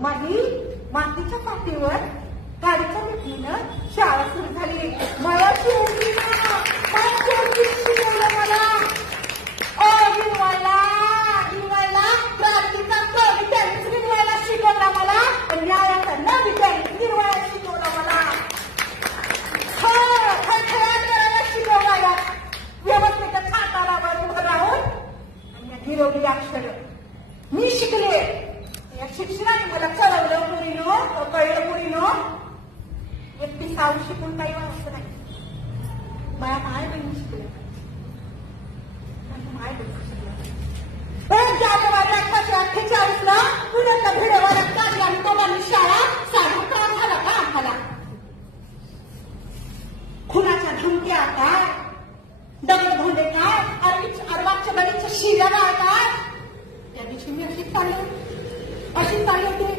माझी मातीच्या पाठीवर गाडीच्या मिठीनं शाळा सुरू झाली. मला शिकवलं मला विनवायला क्रांतीचा कवी त्यांनीच विनवायला शिकवला मला. न्यायाचा नवी त्यांनीच निर्वायाला शिकवला मला. खळखळाट करायला शिकवला. या व्यवस्थेच्या छातारावर उभं राहून आणि गिरवली अक्षर मी शिकले. या शिक्षणाने मला कळवलं मुलीनो, कळलं मुलीनो. एकटी साऊ शिकून काही व्हायचं नाही. माझ्या माय बहिणी शिकल्या. माझ्या माय बहिणी शिकल्या. 1848 ला पुण्यातल्या भिडेवाडीत